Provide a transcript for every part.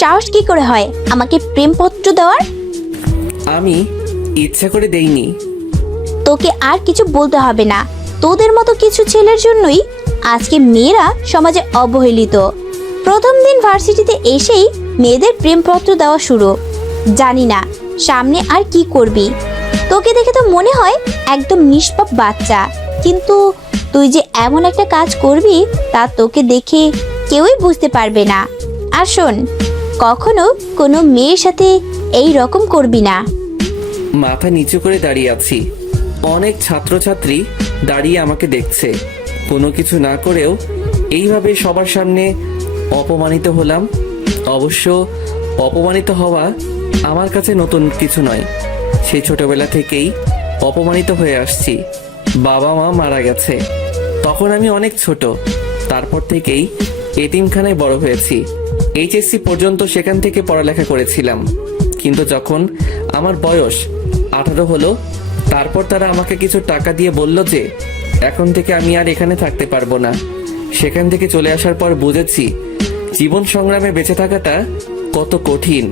সাহস কি করে হয় আমাকে প্রেমপত্র দেওয়ার? আমি ইচ্ছা করে দেইনি। তোকে আর কিছু বলতে হবে না। তোদের মতো কিছু ছেলের জন্যই আজকে মেয়েরা সমাজে অবহেলিত। প্রথম দিন ভার্সিটিতে এসেই মেয়েদের প্রেমপত্র দেওয়া শুরু। জানি না সামনে আর কি করবি। তোকে দেখে তো মনে হয় একদম নিষ্পাপ বাচ্চা, কিন্তু তুই যে এমন একটা কাজ করবি তা তোকে দেখে কেউই বুঝতে পারবে না। আর শোন, কখনো কোনো মেয়ের সাথে এই রকম করবি না। মাথা নিচু করে দাঁড়িয়ে আছি। অনেক ছাত্রছাত্রী দাঁড়িয়ে আমাকে দেখছে। কোনো কিছু না করেও এইভাবে সবার সামনে অপমানিত হলাম। অবশ্য অপমানিত হওয়া আমার কাছে নতুন কিছু নয়। সেই ছোটবেলা থেকেই অপমানিত হয়ে আসছি। বাবা মা মারা গেছে তখন আমি অনেক ছোট। তারপর থেকেই এতিমখানায় বড় হয়েছি। এইচএসসি পর্যন্ত সেখান থেকে পড়ালেখা করেছিলাম। কিন্তু যখন আমার বয়স 18 হলো, তারপর তারা আমাকে কিছু টাকা দিয়ে বলল যে এখন থেকে আমি আর এখানে থাকতে পারবো না। সেখান থেকে চলে আসার পর বুঝেছি জীবন সংগ্রামে বেঁচে থাকাটা কত কঠিন।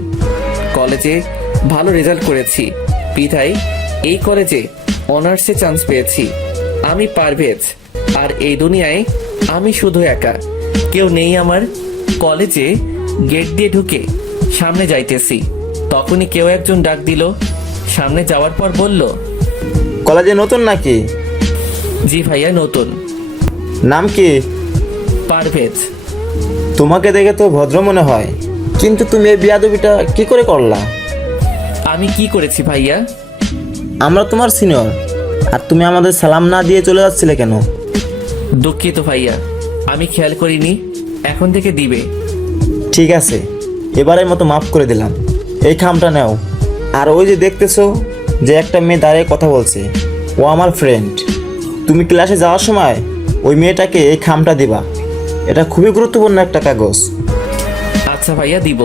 কলেজে ভালো রেজাল্ট করেছি বিধায় এই কলেজে অনার্সে চান্স পেয়েছি। আমি পারভেজ, আর এই দুনিয়ায় আমি শুধু একা, কেউ নেই আমার। কলেজে গেট দিয়ে ঢুকে সামনে যাইতেছি, তখনই কেউ একজন ডাক দিল। সামনে যাওয়ার পর বলল, কলেজে নতুন নাকি? জি ভাইয়া নতুন। নাম কি? পারভেজ। তোমাকে দেখে তো ভদ্র মনে হয়, কিন্তু তুমি এই বিয়াদবিটা কি করে করলা? আমি কি করেছি ভাইয়া? আমরা তোমার সিনিয়র, আর তুমি আমাদের সালাম না দিয়ে চলে যাচ্ছিলে কেন? দুঃখিত ভাইয়া, আমি খেয়াল করিনি। এখন থেকে দিবে। ঠিক আছে, এবারের মতো মাফ করে দিলাম। এই খামটা নাও। আর ওই যে দেখতেছো যে একটা মেয়ে দাঁড়িয়ে কথা বলছে, ও আমার ফ্রেন্ড। তুমি ক্লাসে যাওয়ার সময় ওই মেয়েটাকে এই খামটা দিবা। এটা খুবই গুরুত্বপূর্ণ একটা কাগজ। আচ্ছা ভাইয়া দিব।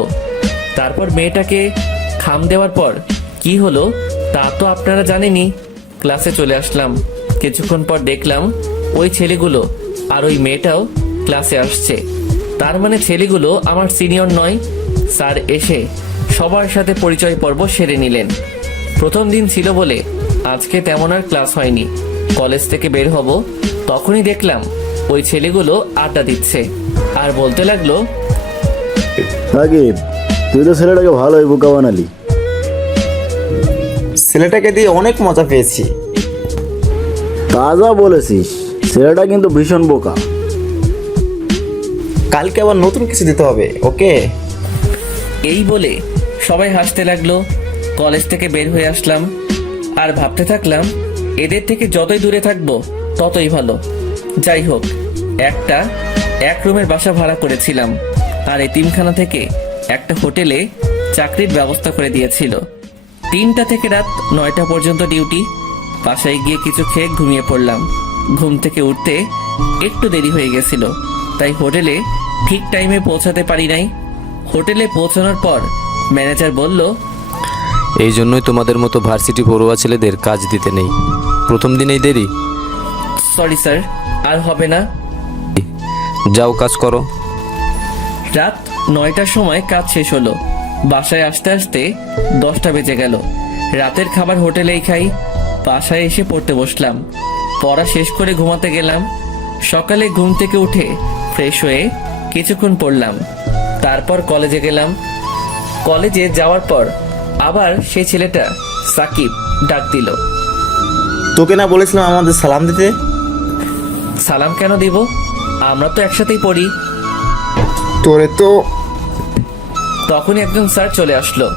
তারপর মেয়েটাকে খাম দেওয়ার পর কি হলো তা তো আপনারা জানেনই। ক্লাসে চলে আসলাম। কিছুক্ষণ পর দেখলাম ওই ছেলেগুলো আর ওই মেয়েটাও ক্লাসে আসছে। তার মানে ছেলেগুলো আমার সিনিয়র নয়। স্যার এসে সবার সাথে পরিচয় পর্ব সেরে নিলেন। প্রথম দিন ছিল বলে আজকে তেমন আর ক্লাস হয়নি। কলেজ থেকে বের হব তখনই দেখলাম ওই ছেলেগুলো আড্ডা দিচ্ছে আর বলতে লাগলো, রাকিব, তুই তো ছেলেটাকে ভালোই বোকা বানালি। ছেলেটাকে দিয়ে অনেক মজা পেয়েছি। তাজা বলেছিস, ছেলেটা কিন্তু ভীষণ বোকা। কালকে আবার নতুন কিছু দিতে হবে, ওকে? এই বলে সবাই হাসতে লাগলো। কলেজ থেকে বের হয়ে আসলাম আর ভাবতে থাকলাম এদের থেকে যতই দূরে থাকবো ততই ভালো। যাই হোক, এক রুমের বাসা ভাড়া করেছিলাম আর এতিমখানা থেকে একটা হোটেলে চাকরির ব্যবস্থা করে দিয়েছিল। 3টা থেকে রাত 9টা পর্যন্ত ডিউটি। বাসায় গিয়ে কিছু খেয়ে ঘুমিয়ে পড়লাম। ঘুম থেকে উঠতে একটু দেরি হয়ে গেছিল, তাই হোটেলে ঠিক টাইমে পৌঁছাতে পারি নাই। হোটেলে পৌঁছানোর পর ম্যানেজার বলল, এই জন্যই তোমাদের মতো ভার্সিটি পড়ুয়া ছেলেদের কাজ দিতে নেই। প্রথম দিনেই দেরি। সরি স্যার, আর হবে না। যাও কাজ করো। রাত 9টার সময় কাজ শেষ হলো। বাসায় আসতে আসতে 10টা বেজে গেল। রাতের খাবার হোটেলেই খাই। বাসায় এসে পড়তে বসলাম। পড়া শেষ করে ঘুমাতে গেলাম। সকালে ঘুম থেকে উঠে ফ্রেশ হয়ে কিছুক্ষণ পড়লাম। তারপর কলেজে গেলাম। কলেজে যাওয়ার পর আবার সেই ছেলেটা সাকিব ডাক দিল। তোকে না বলেছিলাম আমাদের সালাম দিতে? সালাম কেন দিব? আমরা তো একসাথেই পড়ি। তোরে তো। তখনই একজন স্যার চলে আসলো।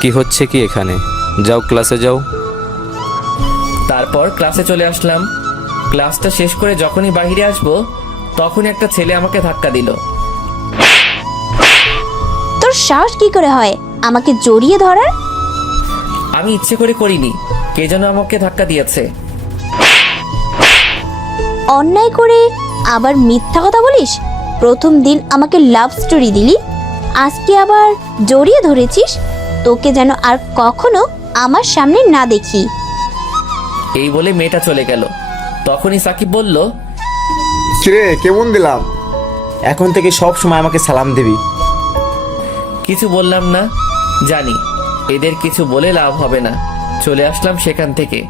কি হচ্ছে কি এখানে? যাও ক্লাসে যাও। তারপর ক্লাসে চলে আসলাম। ক্লাসটা শেষ করে যখনই বাইরে আসবো তখনই একটা ছেলে আমাকে ধাক্কা দিল। তোর সাহস কি করে হয় আমাকে জড়িয়ে ধরার? আমি ইচ্ছে করে করিনি, কে যেন আমাকে ধাক্কা দিয়েছে। অন্যায় করে আবার মিথ্যা কথা বলিস? প্রথম দিন আমাকে লাভ স্টোরি দিলি, আজকে আবার জড়িয়ে ধরেছিস। তোকে যেন আর কখনো আমার সামনে না দেখি। এই বলে মেয়েটা চলে গেল। তখনই সাকিব বলল, কিরে, কেমন দিলাম? এখন থেকে সব সময় আমাকে সালাম দিবি। কিছু বললাম না, জানি এদের কিছু বলে লাভ হবে না। চলে আসলাম সেখান থেকে।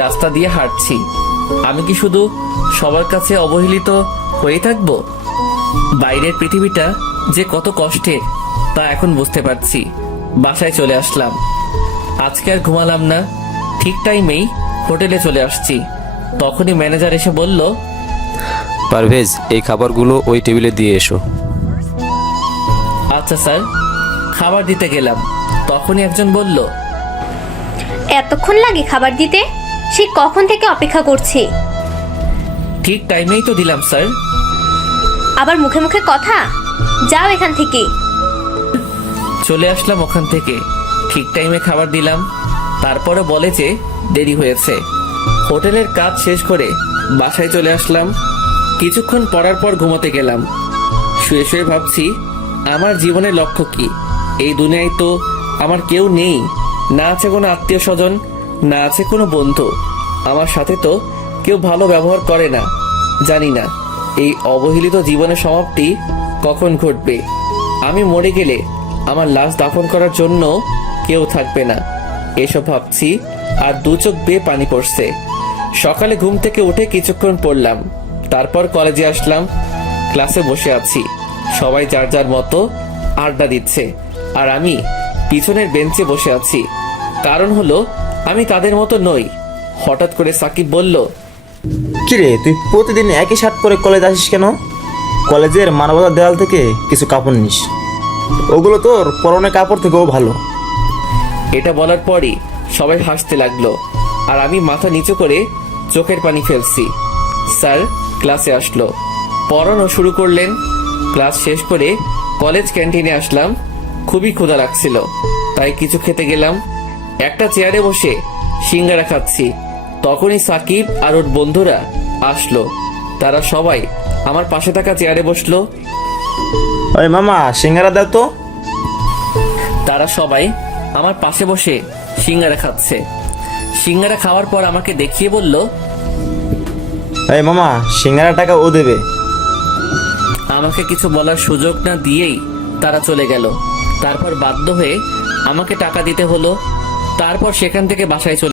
রাস্তা দিয়ে হাঁটছি। আমি কি শুধু সবার কাছে অবহেলিত হয়ে থাকবো? বাইরের পৃথিবীটা যে কত কষ্টের তা এখন বুঝতে পারছি। বাসায় চলে আসলাম। আজকে আর ঘুমালাম না, ঠিক টাইমেই হোটেলে চলে আসছি। তখনই ম্যানেজার এসে বলল, পারভেজ, এই খাবারগুলো ওই টেবিলে দিয়ে এসো। আচ্ছা স্যার। খাবার দিতে গেলাম, তখনই একজন বলল, এতক্ষণ লাগে খাবার দিতে? সে কখন থেকে অপেক্ষা করছি। ঠিক টাইমেই তো দিলাম স্যার। আবার মুখে মুখে কথা, যাও এখান থেকে। চলে আসলাম ওখান থেকে, ঠিক টাইমে খাবার দিলাম। তারপরে বলে যে দেরি হয়েছে। হোটেলের কাজ শেষ করে বাসায় চলে আসলাম। কিছুক্ষণ পড়ার পর ঘুমোতে গেলাম। শুয়ে শুয়ে ভাবছি, আমার জীবনের লক্ষ্য কি? এই দুনিয়ায় তো আমার কেউ নেই, না আছে কোনো আত্মীয় স্বজন, না আছে কোনো বন্ধু। আমার সাথে তো কেউ ভালো ব্যবহার করে না। জানি না এই অবহেলিত জীবনের সমাপ্তি কখন ঘটবে। আমি মরে গেলে আমার লাশ দাফন করার জন্য কেউ থাকবে না। এসব ভাবছি আর দু চোখ বেয়ে পানি পড়ছে। সকালে ঘুম থেকে উঠে কিছুক্ষণ পড়লাম, তারপর কলেজে আসলাম। ক্লাসে বসে আছি, সবাই যার যার মতো আড্ডা দিচ্ছে, আর আমি পিছনের বেঞ্চে বসে আছি। কারণ হলো আমি তাদের মতো নই। হঠাৎ করে সাকিব বলল, কিরে, তুই প্রতিদিন একই শার্ট পরে কলেজ আসিস কেন? কলেজের মানবতার দেওয়াল থেকে কিছু কাপড় নিস, ওগুলো তোর পরনের কাপড় থেকেও ভালো। এটা বলার পরই সবাই হাসতে লাগলো, আর আমি মাথা নিচু করে চোখের পানি ফেলছি। স্যার ক্লাসে আসলো, পড়ানো শুরু করলেন। ক্লাস শেষ করে কলেজ ক্যান্টিনে আসলাম। খুবই ক্ষুধা লাগছিল, তাই কিছু খেতে গেলাম। একটা চেয়ারে বসে সিঙ্গারা খাচ্ছি, তখনই সাকিব আর ওর বন্ধুরা আসলো। তারা সবাই আমার পাশে থাকা চেয়ারে বসলো। ওই মামা, সিঙ্গারা দাও তো। তারা সবাই আমার পাশে বসে সিঙ্গারা খাচ্ছে। সিঙ্গারা খাওয়ার পর আমাকে দেখিয়ে বলল, এই মামা, সিঙ্গারা টাকা ও দেবে। আমাকে কিছু বলার সুযোগ না দিয়েই তারা চলে গেল। তারপর বাধ্য হয়ে আমাকে টাকা দিতে হলো। তারপর সেখান থেকে বাসায় চলে